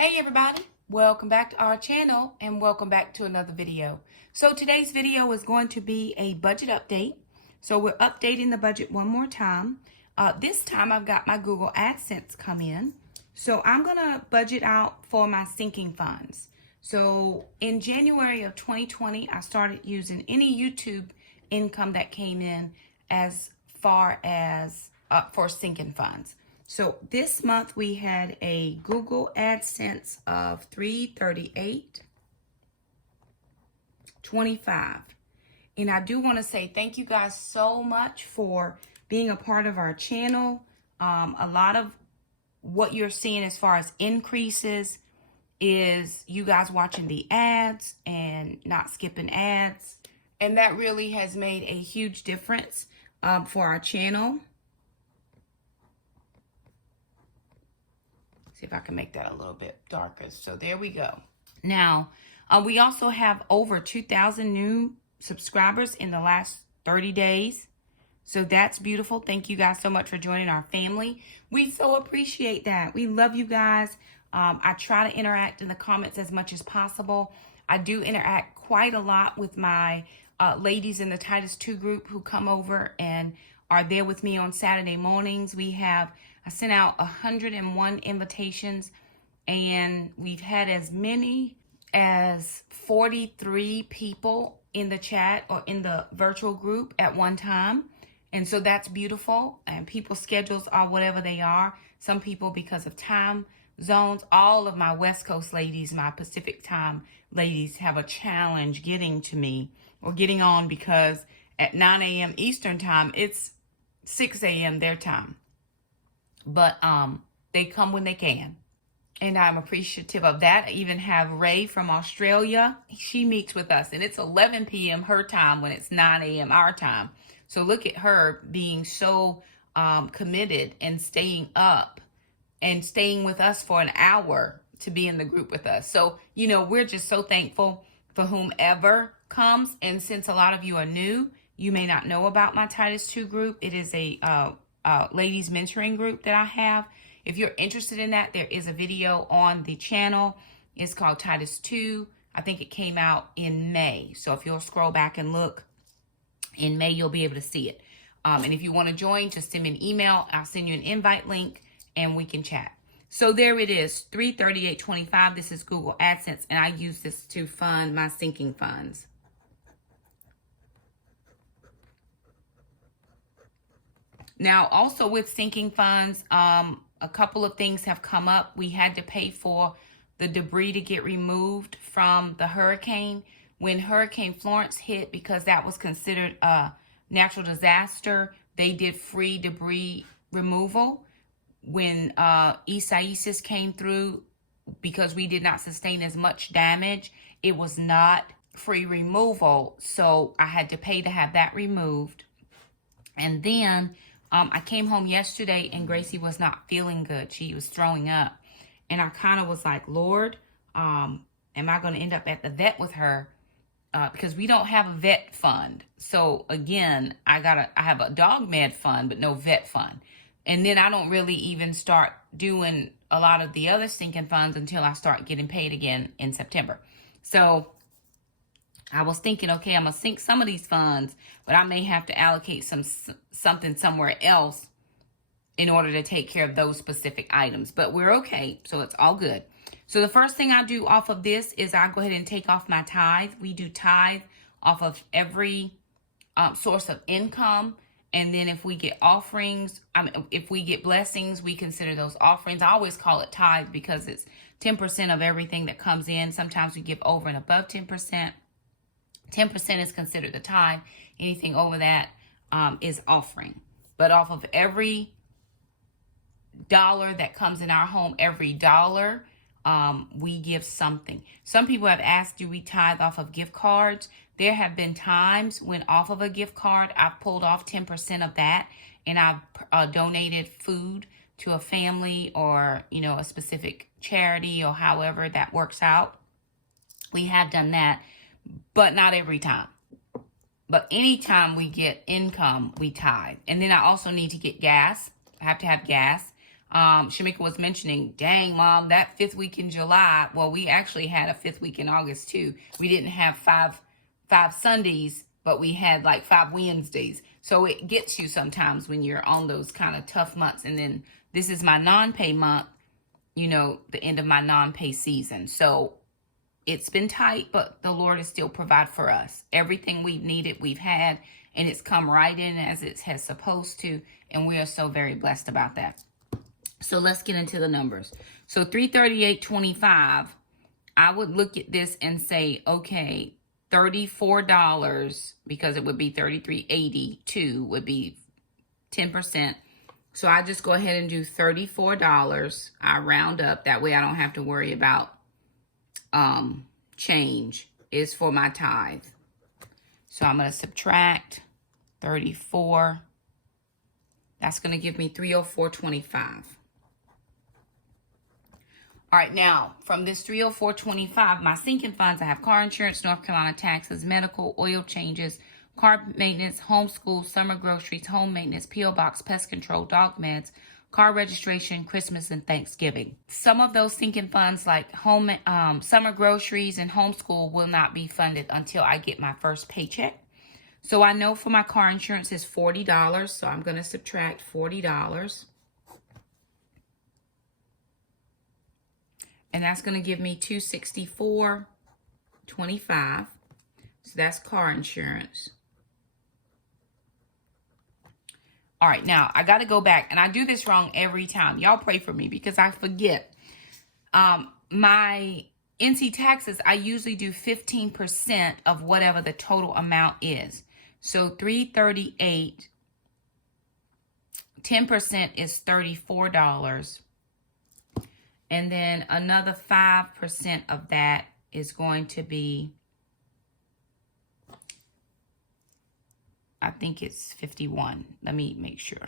Hey everybody, welcome back to our channel and welcome back to another video. So today's video is going to be a budget update. So we're updating the budget one more time. This time I've got my Google AdSense come in. So I'm gonna budget out for my sinking funds. So in January of 2020, I started using any YouTube income that came in as far as for sinking funds. So this month we had a Google AdSense of $338.25. And I do want to say thank you guys so much for being a part of our channel. A lot of what you're seeing as far as increases is you guys watching the ads and not skipping ads. And that really has made a huge difference for our channel. See if I can make that a little bit darker. So there we go. Now, we also have over 2,000 new subscribers in the last 30 days. So that's beautiful. Thank you guys so much for joining our family. We so appreciate that. We love you guys. I try to interact in the comments as much as possible. I do interact quite a lot with my ladies in the Titus 2 group who come over and are there with me on Saturday mornings. I sent out 101 invitations, and we've had as many as 43 people in the chat or in the virtual group at one time. And so that's beautiful. And people's schedules are whatever they are. Some people, because of time zones, all of my West Coast ladies, my Pacific time ladies have a challenge getting to me or getting on, because at 9 a.m. Eastern time, it's 6 a.m. their time. But they come when they can. And I'm appreciative of that. I even have Ray from Australia. She meets with us, and it's 11 p.m. her time when it's 9 a.m. our time. So look at her being so committed and staying up and staying with us for an hour to be in the group with us. So, you know, we're just so thankful for whomever comes. And since a lot of you are new, you may not know about my Titus 2 group. It is a ladies mentoring group that I have. If you're interested in that, there is a video on the channel. It's called Titus 2. I think it came out in May. So if you'll scroll back and look, in May, you'll be able to see it. And if you want to join, just send me an email. I'll send you an invite link and we can chat. So there it is, $338.25. This is Google AdSense, and I use this to fund my sinking funds. Now, also with sinking funds, a couple of things have come up. We had to pay for the debris to get removed from the hurricane. When Hurricane Florence hit, because that was considered a natural disaster, they did free debris removal. When Isaias came through, because we did not sustain as much damage, it was not free removal. So I had to pay to have that removed. And then I came home yesterday and Gracie was not feeling good. She was throwing up. And I kind of was like, Lord, am I going to end up at the vet with her? Because we don't have a vet fund. So again, I have a dog med fund, but no vet fund. And then I don't really even start doing a lot of the other sinking funds until I start getting paid again in September. So I was thinking, okay, I'm going to sink some of these funds, but I may have to allocate something somewhere else in order to take care of those specific items. But we're okay, so it's all good. So the first thing I do off of this is I go ahead and take off my tithe. We do tithe off of every source of income. And then if we get offerings, if we get blessings, we consider those offerings. I always call it tithe because it's 10% of everything that comes in. Sometimes we give over and above 10%. 10% is considered the tithe. Anything over that is offering. But off of every dollar that comes in our home, every dollar, we give something. Some people have asked, do we tithe off of gift cards? There have been times when off of a gift card, I've pulled off 10% of that, and I've donated food to a family or, you know, a specific charity or however that works out. We have done that, but not every time. But anytime we get income, we tithe. And then I also need to get gas. I have to have gas. Shamika was mentioning, dang, Mom, that 5th week in July. Well, we actually had a 5th week in August, too. We didn't have five Sundays, but we had like 5 Wednesdays. So it gets you sometimes when you're on those kind of tough months. And then this is my non-pay month, you know, the end of my non-pay season. So it's been tight, but the Lord is still provide for us. Everything we've needed, we've had, and it's come right in as it has supposed to. And we are so very blessed about that. So let's get into the numbers. So $338.25, I would look at this and say, okay, $34, because it would be $33.82 would be 10%. So I just go ahead and do $34. I round up. That way I don't have to worry about change is for my tithe. So I'm going to subtract 34. That's going to give me $304.25. All right, now from this $304.25, my sinking funds, I have car insurance, North Carolina taxes, medical, oil changes, car maintenance, homeschool, summer groceries, home maintenance, P.O. box, pest control, dog meds, car registration, Christmas, and Thanksgiving. Some of those sinking funds, like home, summer groceries and homeschool, will not be funded until I get my first paycheck. So I know for my car insurance is $40, so I'm going to subtract $40. And that's going to give me $264.25. So that's car insurance. All right, now I got to go back, and I do this wrong every time. Y'all pray for me because I forget. My NC taxes, I usually do 15% of whatever the total amount is. So $338, 10% is $34. And then another 5% of that is going to be, I think it's 51. Let me make sure.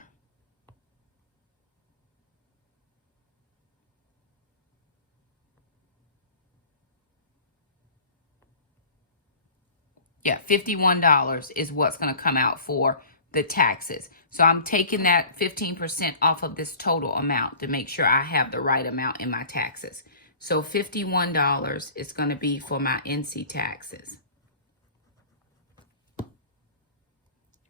Yeah, $51 is what's going to come out for the taxes. So I'm taking that 15% off of this total amount to make sure I have the right amount in my taxes. So $51 is going to be for my NC taxes.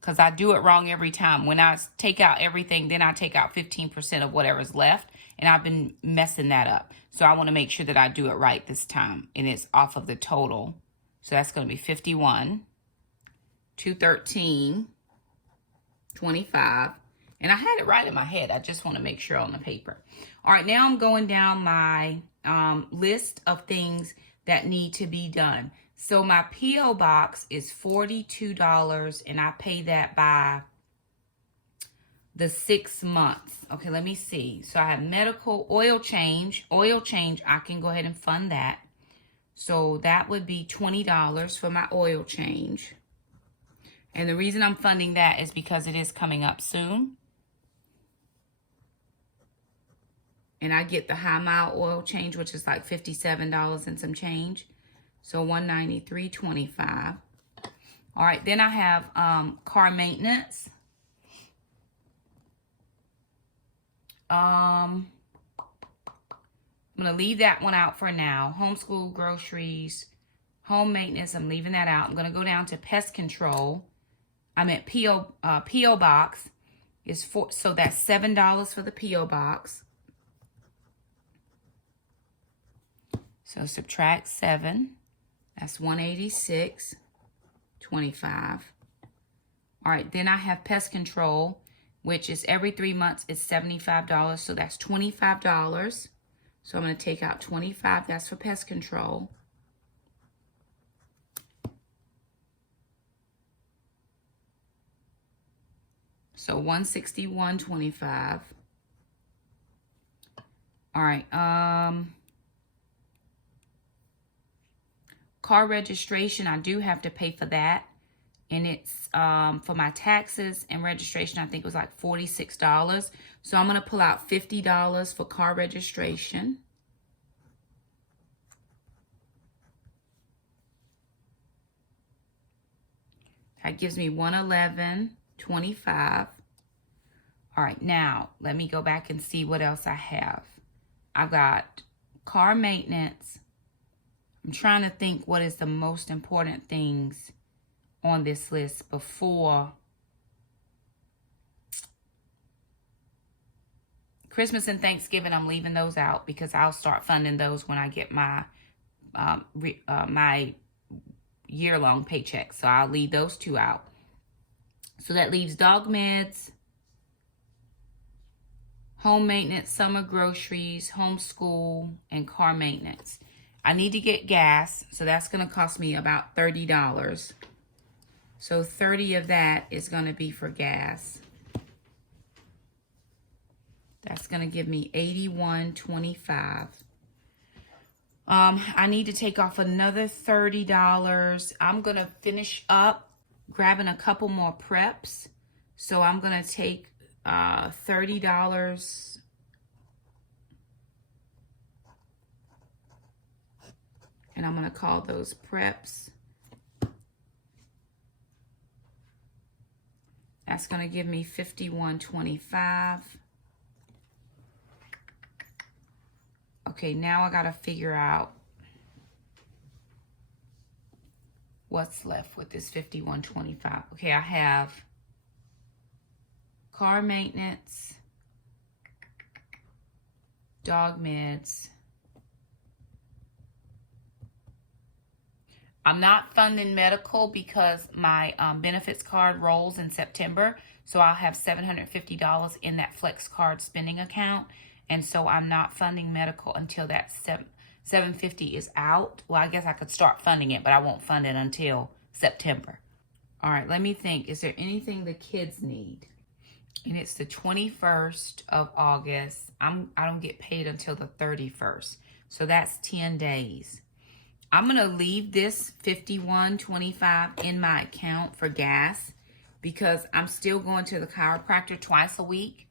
Because I do it wrong every time. When I take out everything, then I take out 15% of whatever's left. And I've been messing that up. So I want to make sure that I do it right this time. And it's off of the total. So that's going to be 51, 213.25. And I had it right in my head. I just want to make sure on the paper. All right, now I'm going down my list of things that need to be done. So my P.O. box is $42, and I pay that by the 6 months. Okay, let me see. So I have medical, oil change. Oil change, I can go ahead and fund that. So that would be $20 for my oil change. And the reason I'm funding that is because it is coming up soon. And I get the high mile oil change, which is like $57 and some change. So $193.25. All right, then I have car maintenance. I'm going to leave that one out for now. Homeschool, groceries, home maintenance, I'm leaving that out. I'm going to go down to pest control. I'm at P.O. box. So that's $7 for the P.O. box. So subtract 7. That's $186.25. All right, then I have pest control, which is every 3 months. It's $75. So that's $25. So I'm going to take out 25. That's for pest control. So $161.25. All right. Car registration, I do have to pay for that. And it's for my taxes and registration, I think it was like $46. So I'm going to pull out $50 for car registration. That gives me $111.25. All right, now let me go back and see what else I have. I got car maintenance. I'm trying to think what is the most important things on this list before Christmas and Thanksgiving. I'm leaving those out because I'll start funding those when I get my my year-long paycheck. So I'll leave those two out. So that leaves dog meds, home maintenance, summer groceries, homeschool, and car maintenance. I need to get gas, so that's going to cost me about $30. So 30 of that is going to be for gas. That's going to give me $81.25. I need to take off another $30. I'm going to finish up grabbing a couple more preps. So I'm going to take $30 and I'm going to call those preps. That's going to give me $51.25. Okay, now I got to figure out what's left with this $51.25. Okay, I have car maintenance, dog meds. I'm not funding medical because my benefits card rolls in September. So I'll have $750 in that flex card spending account. And so I'm not funding medical until that $750 is out. Well, I guess I could start funding it, but I won't fund it until September. All right, let me think. Is there anything the kids need? And it's the 21st of August. I don't get paid until the 31st. So that's 10 days. I'm going to leave this $51.25 in my account for gas because I'm still going to the chiropractor twice a week.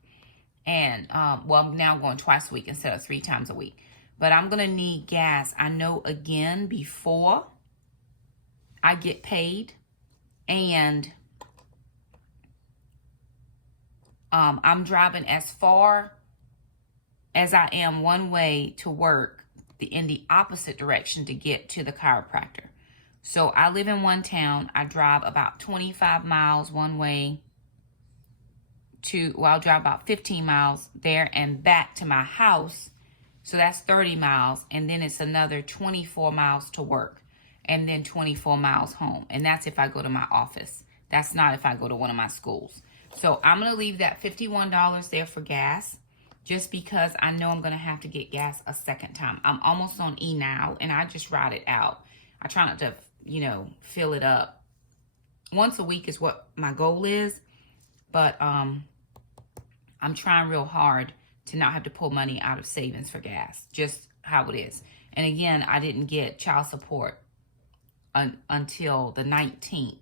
And, well, I'm now going twice a week instead of 3 times a week. But I'm going to need gas, I know, again, before I get paid. And I'm driving as far as I am one way to work in the opposite direction to get to the chiropractor. So I live in one town. I drive about 25 miles one way I'll drive about 15 miles there and back to my house. So that's 30 miles. And then it's another 24 miles to work and then 24 miles home. And that's if I go to my office. That's not if I go to one of my schools. So I'm going to leave that $51 there for gas just because I know I'm going to have to get gas a second time. I'm almost on E now and I just ride it out. I try not to, fill it up. Once a week is what my goal is. But I'm trying real hard to not have to pull money out of savings for gas, just how it is. And again, I didn't get child support until the 19th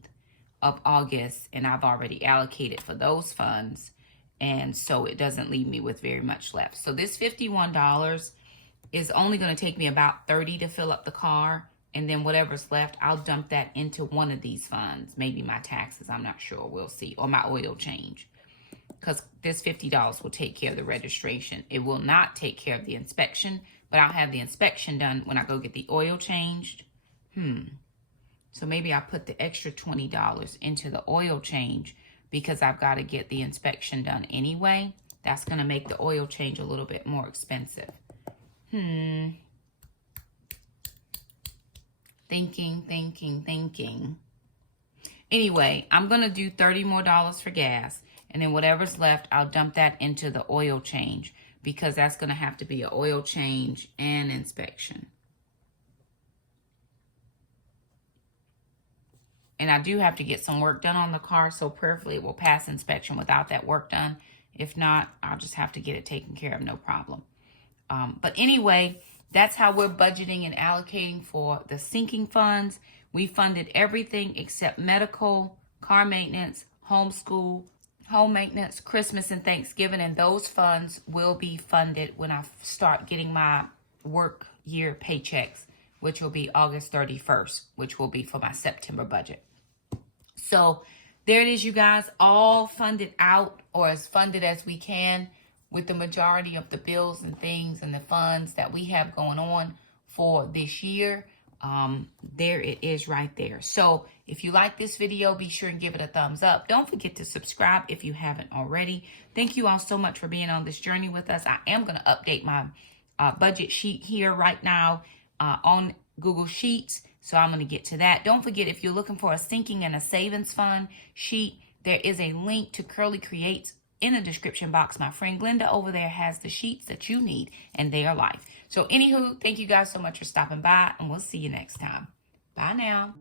of August, and I've already allocated for those funds, and so it doesn't leave me with very much left. So this $51 is only going to take me about $30 to fill up the car, and then whatever's left, I'll dump that into one of these funds, maybe my taxes, I'm not sure, we'll see, or my oil change. Because this $50 will take care of the registration. It will not take care of the inspection, but I'll have the inspection done when I go get the oil changed. So maybe I put the extra $20 into the oil change because I've got to get the inspection done anyway. That's going to make the oil change a little bit more expensive. Thinking. Anyway, I'm going to do $30 more for gas. And then whatever's left, I'll dump that into the oil change because that's going to have to be an oil change and inspection. And I do have to get some work done on the car, so prayerfully it will pass inspection without that work done. If not, I'll just have to get it taken care of, no problem. But anyway, that's how we're budgeting and allocating for the sinking funds. We funded everything except medical, car maintenance, homeschool, home maintenance, Christmas and Thanksgiving, and those funds will be funded when I start getting my work year paychecks, which will be August 31st, which will be for my September budget. So there it is, you guys, all funded out, or as funded as we can, with the majority of the bills and things and the funds that we have going on for this year. There it is right there. So if you like this video, be sure and give it a thumbs up. Don't forget to subscribe if you haven't already. Thank you all so much for being on this journey with us. I am going to update my budget sheet here right now on Google Sheets. So I'm going to get to that. Don't forget, if you're looking for a sinking and a savings fund sheet, there is a link to Curly Creates in the description box. My friend Glenda over there has the sheets that you need, and they are live. So anywho, thank you guys so much for stopping by, and we'll see you next time. Bye now.